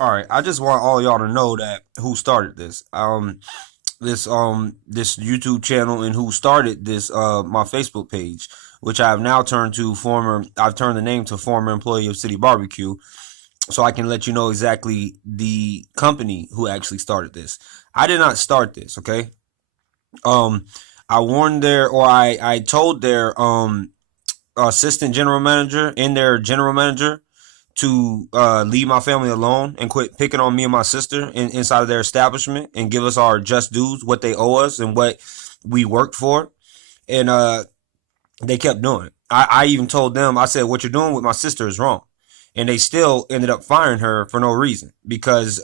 All right, I just want all y'all to know that who started this. This YouTube channel and who started this my Facebook page, which I have now turned to former. I've turned the name to former employee of City Barbecue, so I can let you know exactly the company who actually started this. I did not start this. Okay. Um, I warned their or I told their assistant general manager and their general manager to leave my family alone and quit picking on me and my sister inside of their establishment and give us our just dues, what they owe us and what we worked for. And they kept doing it. I even told them, I said, what you're doing with my sister is wrong. And they still ended up firing her for no reason because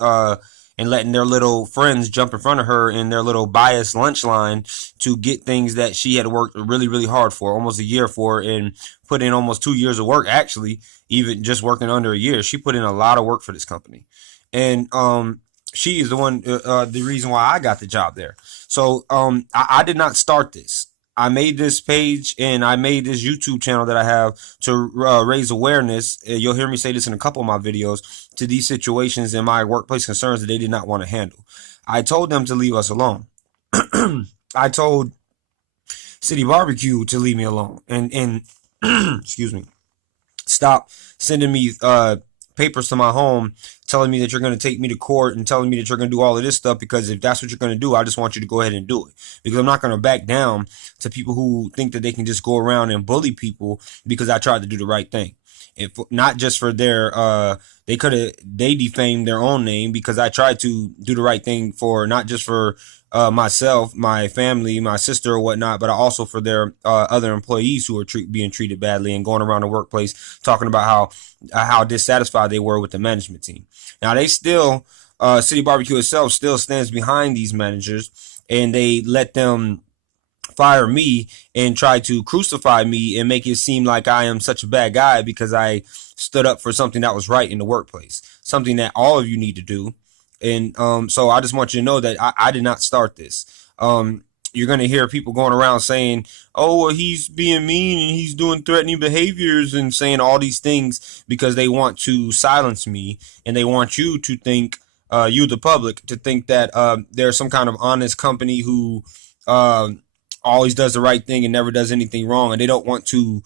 and letting their little friends jump in front of her in their little biased lunch line to get things that she had worked really, really hard for, almost a year for, and put in almost 2 years of work, actually, even just working under a year. She put in a lot of work for this company. And she is the one, the reason why I got the job there. So I did not start this. I made this page and I made this YouTube channel that I have to raise awareness. You'll hear me say this in a couple of my videos to these situations and my workplace concerns that they did not want to handle. I told them to leave us alone. I told City Barbecue to leave me alone and excuse me, stop sending me papers to my home telling me that you're going to take me to court and telling me that you're going to do all of this stuff, because if that's what you're going to do, I just want you to go ahead and do it, because I'm not going to back down to people who think that they can just go around and bully people because I tried to do the right thing. If not just for their they defamed their own name because I tried to do the right thing for not just for myself, my family, my sister or whatnot, but also for their other employees who are being treated badly and going around the workplace talking about how dissatisfied they were with the management team. Now they still City Barbecue itself still stands behind these managers, and they let them fire me and try to crucify me and make it seem like I am such a bad guy because I stood up for something that was right in the workplace, something that all of you need to do. And so I just want you to know that I did not start this. You're going to hear people going around saying, oh, well, he's being mean and he's doing threatening behaviors and saying all these things because they want to silence me and they want you to think, you, the public, to think that there's some kind of honest company who uh, always does the right thing and never does anything wrong, and they don't want to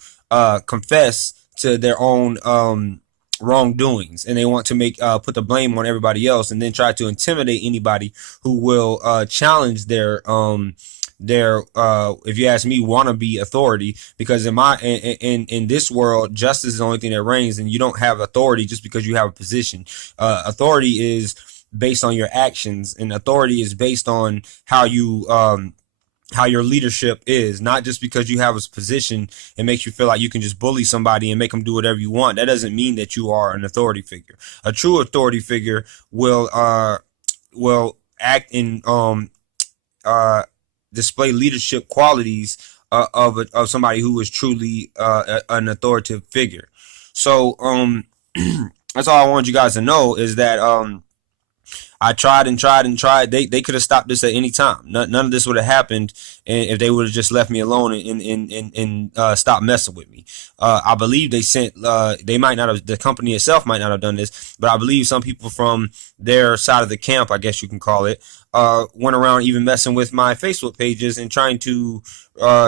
confess to their own wrongdoings, and they want to make put the blame on everybody else, and then try to intimidate anybody who will challenge their if you ask me, wannabe authority. Because in this world, justice is the only thing that reigns, and you don't have authority just because you have a position. Authority is based on your actions, and authority is based on how your leadership is, not just because you have a position and makes you feel like you can just bully somebody and make them do whatever you want. That doesn't mean that you are an authority figure. A true authority figure will act in display leadership qualities of somebody who is truly an authoritative figure. So that's all I want you guys to know, is that I tried and tried and tried. They could have stopped this at any time. None of this would have happened if they would have just left me alone and stopped messing with me. I believe they sent. They might not have. The company itself might not have done this, but I believe some people from their side of the camp, I guess you can call it, went around even messing with my Facebook pages and trying to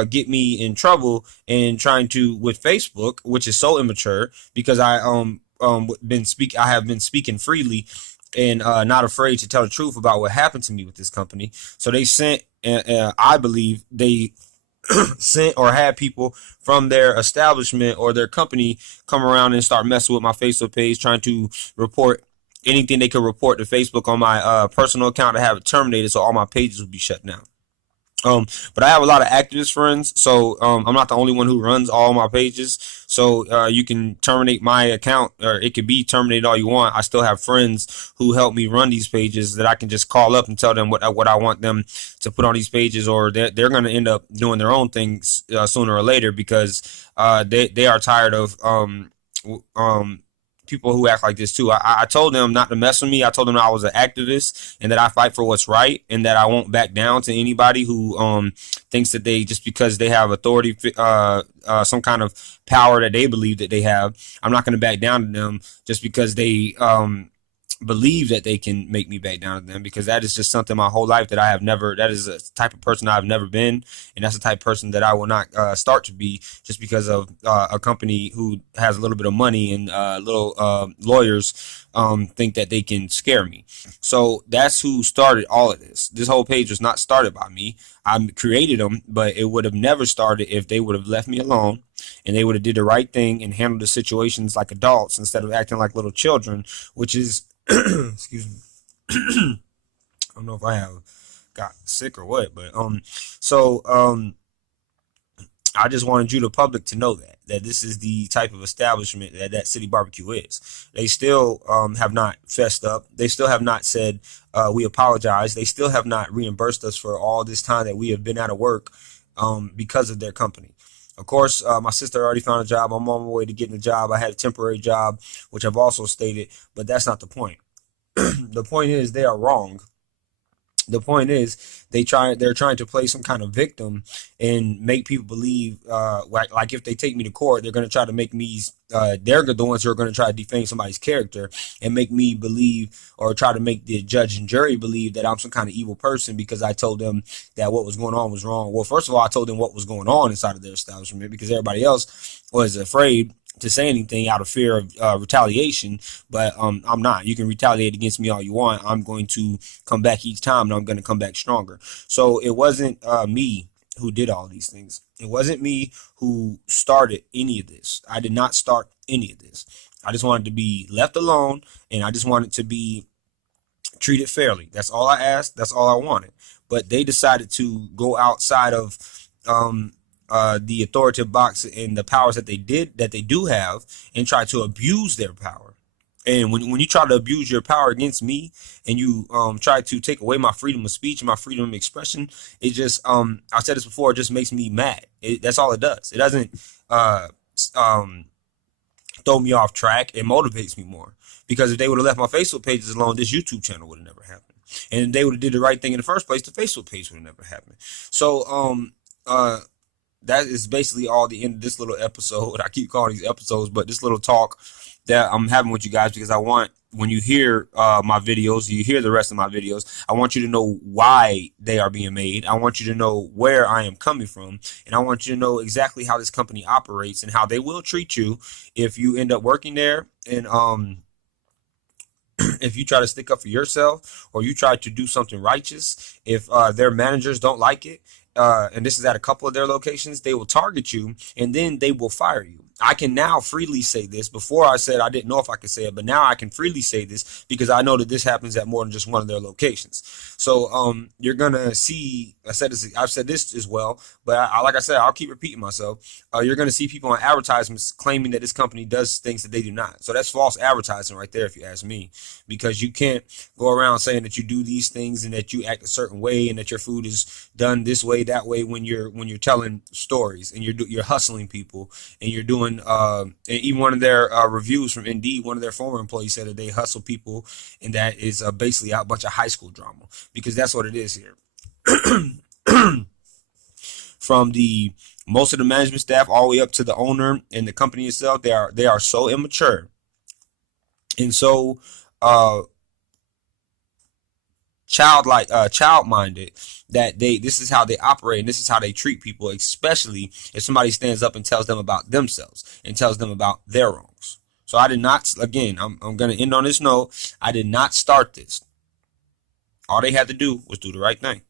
get me in trouble and trying to with Facebook, which is so immature, because I have been speaking freely and not afraid to tell the truth about what happened to me with this company. So they sent, I believe they sent or had people from their establishment or their company come around and start messing with my Facebook page, trying to report anything they could report to Facebook on my personal account to have it terminated, so all my pages would be shut down. But I have a lot of activist friends, so I'm not the only one who runs all my pages. So you can terminate my account, or it could be terminated all you want. I still have friends who help me run these pages that I can just call up and tell them what I want them to put on these pages, or they're going to end up doing their own things sooner or later, because they are tired of people who act like this too. I told them not to mess with me. I told them I was an activist and that I fight for what's right, and that I won't back down to anybody who thinks that they, just because they have authority, some kind of power that they believe that they have, I'm not going to back down to them just because they believe that they can make me back down to them, because that is just something my whole life that I have never, that is a type of person I've never been. And that's the type of person that I will not start to be, just because of a company who has a little bit of money and little lawyers think that they can scare me. So that's who started all of this. This whole page was not started by me. I created them, but it would have never started if they would have left me alone and they would have did the right thing and handled the situations like adults instead of acting like little children, which is excuse me. I don't know if I have got sick or what, but I just wanted you, the public, to know that this is the type of establishment that City Barbecue is. They still have not fessed up. They still have not said we apologize. They still have not reimbursed us for all this time that we have been out of work because of their company. Of course, my sister already found a job. I'm on my way to getting a job. I had a temporary job, which I've also stated, but that's not the point. The point is they are wrong. The point is they're trying to play some kind of victim and make people believe like if they take me to court, they're going to try to make me they're the ones who are going to try to defame somebody's character and make me believe, or try to make the judge and jury believe, that I'm some kind of evil person because I told them that what was going on was wrong. Well, first of all, I told them what was going on inside of their establishment because everybody else was afraid to say anything out of fear of retaliation, but I'm not. You can retaliate against me all you want. I'm going to come back each time, and I'm going to come back stronger. So it wasn't me who did all these things. It wasn't me who started any of this. I did not start any of this. I just wanted to be left alone, and I just wanted to be treated fairly. That's all I asked. That's all I wanted. But they decided to go outside of the authoritative box and the powers that they do have, and try to abuse their power. And when you try to abuse your power against me, and you try to take away my freedom of speech and my freedom of expression, it just I said this before, it just makes me mad. That's all it does. It doesn't throw me off track. It motivates me more, because if they would have left my Facebook pages alone, this YouTube channel would have never happened. And if they would have did the right thing in the first place, the Facebook page would have never happened. So that is basically all the end of this little episode. I keep calling these episodes, but this little talk that I'm having with you guys, because I want, when you hear my videos, you hear the rest of my videos, I want you to know why they are being made. I want you to know where I am coming from, and I want you to know exactly how this company operates and how they will treat you if you end up working there. And if you try to stick up for yourself, or you try to do something righteous, if their managers don't like it, and this is at a couple of their locations, they will target you and then they will fire you. I can now freely say this. Before I said I didn't know if I could say it, but now I can freely say this because I know that this happens at more than just one of their locations. So you're gonna see. I've said this as well, but like I said, I'll keep repeating myself. You're gonna see people on advertisements claiming that this company does things that they do not. So that's false advertising right there, if you ask me, because you can't go around saying that you do these things and that you act a certain way and that your food is done this way, that way, when you're telling stories and you're hustling people and you're doing. And even one of their reviews from Indeed, one of their former employees said that they hustle people, and that is basically a bunch of high school drama, because that's what it is here. From the most of the management staff all the way up to the owner and the company itself, they are so immature and so child-minded, that this is how they operate and this is how they treat people, especially if somebody stands up and tells them about themselves and tells them about their wrongs. So I did not, again, I'm going to end on this note. I did not start this. All they had to do was do the right thing.